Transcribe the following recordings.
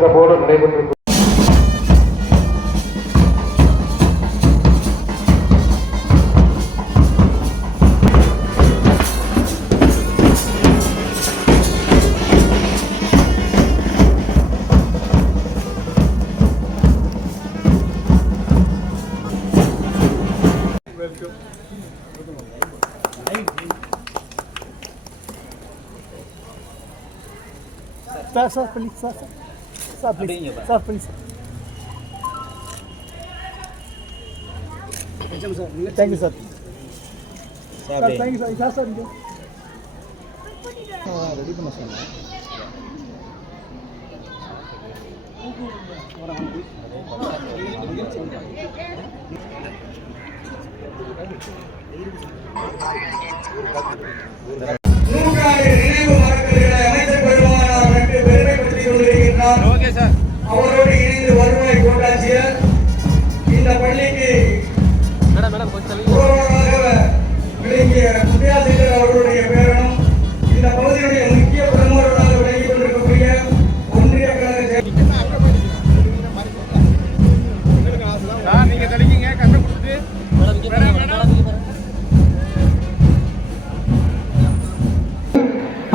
சிறப்போடு நடைபெற்று Sir, please, sir. Sir, please. Sir, please. Thank you, sir. Sir, thank you, sir. Sir, sir. Ready to machine. அவரோடு இணைந்து வருவாய் கோட்டாட்சியர் இந்த பள்ளிக்கு விளங்கிய முத்தியாசிரியர் அவர்களுடைய பேரனும் இந்த பகுதியுடைய முக்கிய பிரமுகர்களாக விளங்கிக் கொண்டிருக்கக்கூடிய ஒன்றிய கழக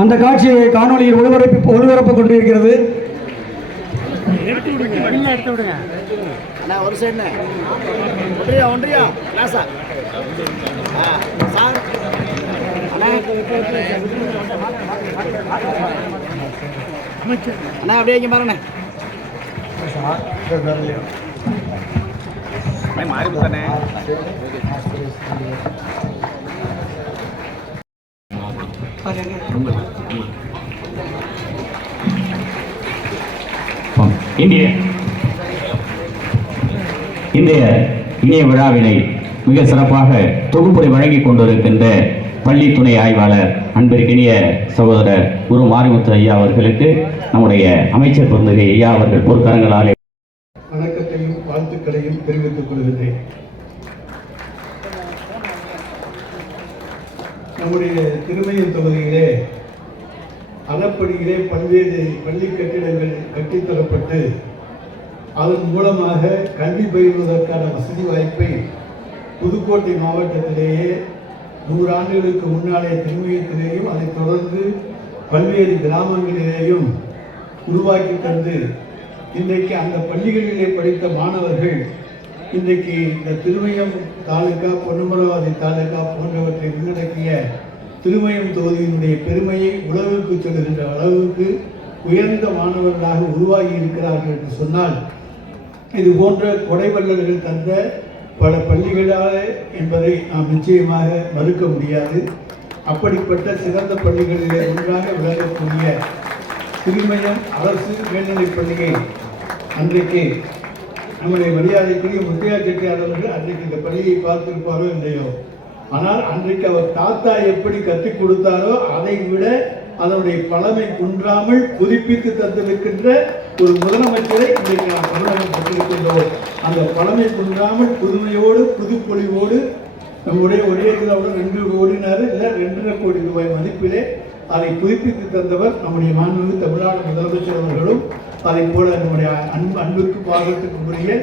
அந்த காட்சியை காணொலியில் ஒளிபரப்பு கொண்டிருக்கிறது. எடுத்து விடுங்க அண்ணா, ஒரு சைடு ஒன்றியா கிளாஸா சார் அண்ணா அண்ணா அப்படியே இங்கே பாருண்ணே மாறி போதானே. இன்றைய இணைய விழாவினை மிக சிறப்பாக தொகுப்புரை வழங்கிக் கொண்டிருக்கின்ற பள்ளி துணை ஆய்வாளர் அன்பிற்கினிய சகோதரர் குரு மாரிமுத்து ஐயா அவர்களுக்கு நம்முடைய அமைச்சர் பெருந்தகை ஐயா அவர்கள் பொற்கரங்களாலே வணக்கத்தையும் வாழ்த்துக்களையும் தெரிவித்துக் கொள்கின்றேன். நம்முடைய திருமயம் தொகுதியிலே அறப்படியிலே பல்வேறு பள்ளி கட்டிடங்கள் கட்டித்தரப்பட்டு அதன் மூலமாக கல்வி பயில்வதற்கான வசதி வாய்ப்பை புதுக்கோட்டை மாவட்டத்திலேயே 100 ஆண்டுகளுக்கு முன்னாலே திருமயத்திலேயும் அதைத் தொடர்ந்து பல்வேறு கிராமங்களிலேயும் உருவாக்கி தந்து இன்றைக்கு அந்த பள்ளிகளிலே படித்த மாணவர்கள் இன்றைக்கு இந்த திருமயம் தாலுகா, பொன்னமராவதி தாலுகா போன்றவற்றை உள்ளடக்கிய திருமயம் தொகுதியினுடைய பெருமையை உலகுக்கு சொல்லுகின்ற அளவுக்கு உயர்ந்த மாணவர்களாக உருவாகி இருக்கிறார்கள் என்று சொன்னால் இது போன்ற கொடைவள்ளல்கள் தந்த பல பள்ளிகளாக என்பதை நாம் நிச்சயமாக மறுக்க முடியாது. அப்படிப்பட்ட சிறந்த பள்ளிகளிலே ஒன்றாக விளங்கக்கூடிய திருமயம் அரசு மேல்நிலைப் பள்ளியை அன்றைக்கு நம்முடைய மரியாதைக்குரிய முத்தையா செட்டியார் அவர்கள் அன்றைக்கு இந்த பள்ளியை பார்த்திருப்பாரோ இல்லையோ, ஆனால் அன்றைக்கு அவர் தாத்தா எப்படி கற்றுக் கொடுத்தாரோ அதை விட அதனுடைய பழமை குன்றாமல் புதுப்பித்து தந்திருக்கின்ற ஒரு முதலமைச்சரை இன்றைக்கு நாம் தமிழகம் பெற்றிருக்கின்றோம். அந்த பழமை குன்றாமல் புதுமையோடு புதுப்பொழிவோடு நம்முடைய ஒரே திராவிடம் 2 கோடினாரு இல்லை 2.5 கோடி ரூபாய் மதிப்பிலே அதை புதுப்பித்து தந்தவர் நம்முடைய மாண்புமிகு தமிழ்நாடு முதலமைச்சர் அவர்களும், அதை போல நம்முடைய அன்புக்கு பாராட்டுக்குரிய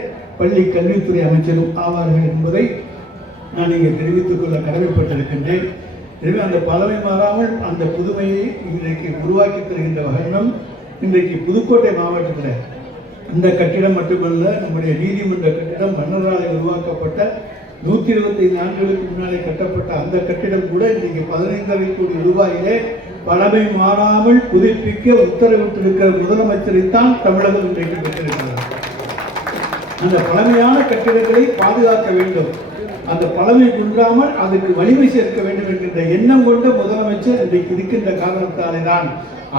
பள்ளி கல்வித்துறை அமைச்சரும் ஆவார்கள் என்பதை நான் இங்கே தெரிவித்துக் கொள்ள கடமைப்பட்டிருக்கின்றேன். எனவே அந்த பழமை மாறாமல் அந்த புதுமையை இன்றைக்கு உருவாக்கி தருகின்ற வகையிலும் இன்றைக்கு புதுக்கோட்டை மாவட்டத்தில் இந்த கட்டிடம் மட்டுமல்ல, நம்முடைய நீதிமன்ற கட்டிடம் மன்னரால் உருவாக்கப்பட்ட 125 ஆண்டுகளுக்கு முன்னாலே கட்டப்பட்ட அந்த கட்டிடம் கூட இன்றைக்கு 15.5 கோடி ரூபாயிலே பழமை மாறாமல் புதுப்பிக்க உத்தரவிட்டிருக்கிற முதலமைச்சரைத்தான் தமிழகம் இன்றைக்கு பெற்றிருக்கிறது. அந்த பழமையான கட்டிடங்களை பாதுகாக்க வேண்டும், அந்த பழமை குன்றாமல் அதுக்கு வலிமை சேர்க்க வேண்டும் என்கின்ற எண்ணம் கொண்ட முதலமைச்சர் இன்றைக்கு இருக்கின்ற காரணத்தாலே தான்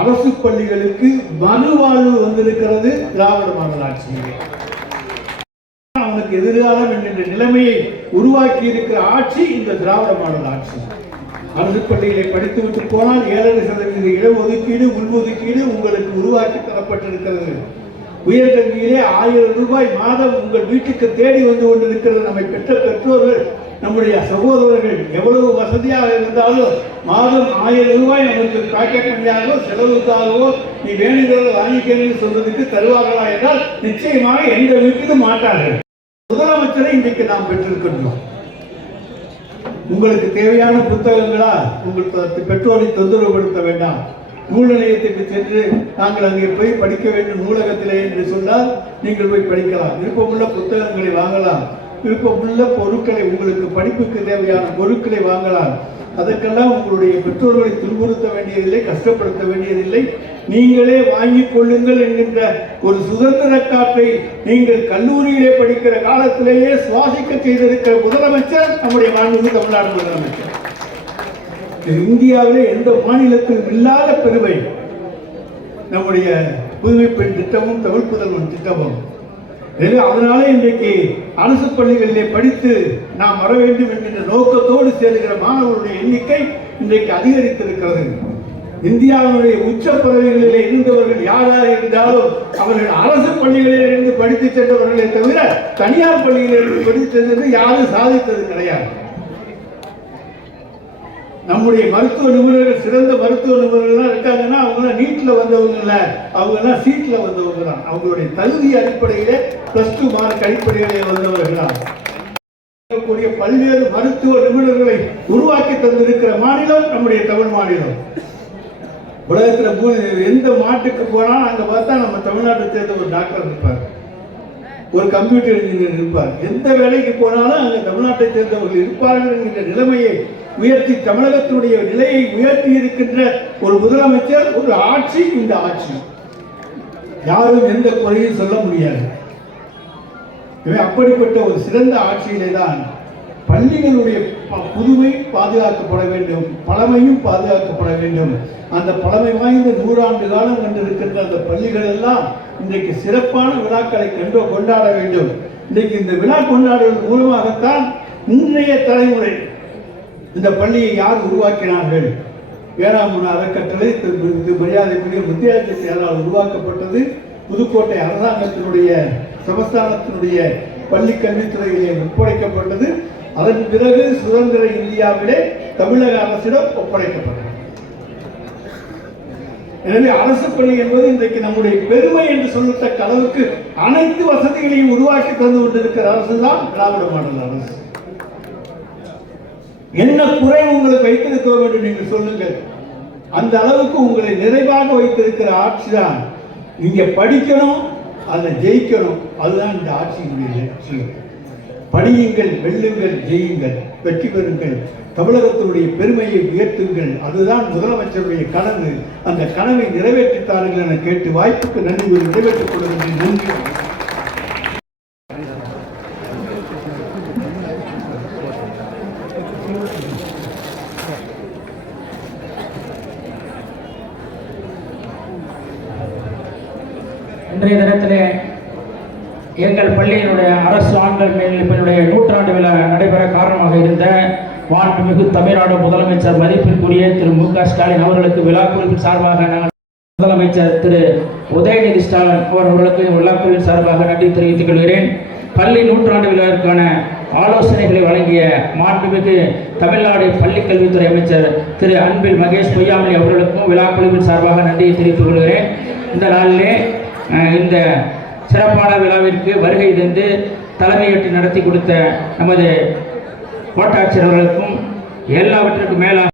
அரசு பள்ளிகளுக்கு மறுவாழ்வு வந்திருக்கிறது திராவிட மாடல் ஆட்சியிலே. அவனுக்கு எதிர்காலம் என்கின்ற நிலைமையை உருவாக்கி இருக்கிற ஆட்சி இந்த திராவிட மாடல் ஆட்சி. அரசு பள்ளிகளை படித்துவிட்டு போனால் 7.5% இடஒதுக்கீடு உள்ஒதுக்கீடு உங்களுக்கு உருவாக்கி தரப்பட்டிருக்கிறது. உயர்கல்வியிலே 1000 ரூபாய் மாதம் உங்கள் வீட்டுக்கு தேடி வந்து கொண்டிருக்கிறது. நம்மை பெற்ற பெற்றோர்கள் நம்முடைய சகோதரர்கள் எவ்வளவு வசதியாக இருந்தாலும் மாதம் 1000 ரூபாய் நமக்கு பாக்கெட் மணியாகவோ செலவுக்காகவோ நீ வேணுங்கிறத வாங்கிக்கணும்னு சொல்றதுக்கு தருவார்களா என்றால் நிச்சயமாக எந்த வீட்டிலும் மாட்டார்கள். முதலமைச்சரை இன்றைக்கு நாம் பெற்றிருக்கின்றோம். உங்களுக்கு தேவையான புத்தகங்களா, உங்கள் பெற்றோரை தொந்தரவுபடுத்த வேண்டாம். நூல் நிலையத்துக்கு சென்று நாங்கள் அங்கே போய் படிக்க வேண்டும் நூலகத்திலே என்று சொன்னால் நீங்கள் போய் படிக்கலாம். விருப்பமுள்ள புத்தகங்களை வாங்கலாம், விருப்பமுள்ள பொருட்களை, உங்களுக்கு படிப்புக்கு தேவையான பொருட்களை வாங்கலாம். அதற்கெல்லாம் உங்களுடைய பெற்றோர்களை துன்புறுத்த வேண்டியதில்லை, கஷ்டப்படுத்த வேண்டியதில்லை. நீங்களே வாங்கிக் கொள்ளுங்கள் என்கின்ற ஒரு சுதந்திர காற்றை நீங்கள் கல்லூரியிலே படிக்கிற காலத்திலேயே சுவாசிக்க செய்திருக்கிற முதலமைச்சர் நம்முடைய மாண்புமிகு தமிழ்நாடு முதலமைச்சர். இந்தியாவிலே எந்த மாநிலத்திலும் இல்லாத பெருமை நம்முடைய புதுமை பெண் திட்டமும் தமிழ் புதல்வன் திட்டமும். அதனால இன்றைக்கு அரசு பள்ளிகளிலே படித்து நாம் வர வேண்டும் என்கின்ற நோக்கத்தோடு சேருகிற மாணவர்களுடைய எண்ணிக்கை இன்றைக்கு அதிகரித்திருக்கிறது. இந்தியாவுடைய உச்ச பதவிகளிலே இருந்தவர்கள் யாராக இருந்தாலும் அவர்கள் அரசு பள்ளிகளில் இருந்து படித்து சென்றவர்களே தவிர தனியார் பள்ளிகளில் இருந்து படித்து சென்றது யாரும் சாதித்தது கிடையாது. நம்முடைய மருத்துவ நிபுணர்கள், சிறந்த மருத்துவ நிபுணர்கள்லாம் இருக்காங்கன்னா அவங்களாம் நீட்டில் வந்தவங்க இல்லை, அவங்கெல்லாம் சீட்டில் வந்தவங்க தான். அவங்களுடைய தகுதி அடிப்படையிலே +2 மார்க் அடிப்படையிலே வந்தவர்கள் தான். பல்வேறு மருத்துவ நிபுணர்களை உருவாக்கி தந்திருக்கிற மாநிலம் நம்முடைய தமிழ் மாநிலம். உலகத்தில் எந்த மாட்டுக்கு போனால் அங்கே பார்த்தா நம்ம தமிழ்நாட்டை சேர்ந்த ஒரு டாக்டர் இருப்பார், ஒரு கம்ப்யூட்டர் இன்ஜினியர் இருப்பார். எந்த வேலைக்கு போனாலும் அங்கே தமிழ்நாட்டை சேர்ந்தவர்கள் இருப்பார்கள் என்கிற நிலைமையை உயர்த்தி, தமிழகத்தினுடைய நிலையை உயர்த்தி இருக்கின்ற ஒரு முதலமைச்சர், ஒரு ஆட்சி. இந்த ஆட்சி யாரும் எந்த குறையும் சொல்ல முடியாது. அப்படிப்பட்ட ஒரு சிறந்த ஆட்சியிலே தான் பள்ளிகளுடைய புதுமை பாதுகாக்கப்பட வேண்டும், பழமையும் பாதுகாக்கப்பட வேண்டும். அந்த பழமை வாய்ந்த 100 ஆண்டு காலம் கண்டிருக்கின்ற அந்த பள்ளிகள் எல்லாம் இன்றைக்கு சிறப்பான விழாக்களை கொண்டாட வேண்டும். இன்றைக்கு இந்த விழா கொண்டாடுவதன் மூலமாகத்தான் இன்றைய தலைமுறை இந்த பள்ளியை யார் உருவாக்கினார்கள்? வேளாண்மை அறக்கட்டளை மரியாதைக்குரிய வித்தியாச செயலால் உருவாக்கப்பட்டது. புதுக்கோட்டை அரசாங்கத்தினுடைய சமஸ்தானத்தினுடைய பள்ளி கல்வித்துறையிலே ஒப்படைக்கப்பட்டது. அதன் பிறகு சுதந்திர இந்தியாவிலே தமிழக அரசிடம் ஒப்படைக்கப்பட்டது. எனவே அரசு பள்ளி என்பது இன்றைக்கு நம்முடைய பெருமை என்று சொல்லத்தக்க அளவுக்கு அனைத்து வசதிகளையும் உருவாக்கி தந்து கொண்டிருக்கிற அரசு தான் திராவிட மாடல் அரசு. என்ன குறை உங்களுக்கு வைத்திருக்கிறோம் என்று நீங்கள் சொல்லுங்கள். அந்த அளவுக்கு உங்களை நிறைவாக வைத்திருக்கிற ஆட்சி தான். நீங்க படிக்கணும், அதை ஜெயிக்கணும், அதுதான் இந்த ஆட்சியினுடைய லட்சியம். படியுங்கள், வெல்லுங்கள், ஜெயியுங்கள், வெற்றி பெறுங்கள், தமிழகத்தினுடைய பெருமையை உயர்த்துங்கள். அதுதான் முதலமைச்சருடைய கனவு. அந்த கனவை நிறைவேற்றித்தார்கள் என கேட்டு வாய்ப்புக்கு நன்றி கூறி நிறைவேற்றிக் கொள்வதற்கு நன்றி. இன்றைய தினத்திலே எங்கள் பள்ளியினுடைய அரசு ஆண்கள் மேல்நிலைப்பள்ளியுடைய 100ஆண்டு விழா நடைபெற காரணமாக இருந்த மாண்புமிகு தமிழ்நாடு முதலமைச்சர் மதிப்பிற்குரிய திரு மு.க. ஸ்டாலின் அவர்களுக்கு விழாக்குழுவின் சார்பாக முதலமைச்சர் திரு உதயநிதி ஸ்டாலின் அவர்களுக்கு விழாக்குழுவின் சார்பாக நன்றி தெரிவித்துக் கொள்கிறேன். பள்ளி 100ஆண்டு விழாவிற்கான ஆலோசனைகளை வழங்கிய மாண்புமிகு தமிழ்நாடு பள்ளிக்கல்வித்துறை அமைச்சர் திரு அன்பில் மகேஷ் பொய்யாமொழி அவர்களுக்கும் விழாக்குழுவின் சார்பாக நன்றியை தெரிவித்துக் கொள்கிறேன். இந்த நாளிலே இந்த சிறப்பான விழாவிற்கு வருகை தந்து தலைமையேற்று நடத்தி கொடுத்த நமது கோட்டாட்சியர் அவர்களுக்கும் எல்லாவற்றுக்கும் மேலாக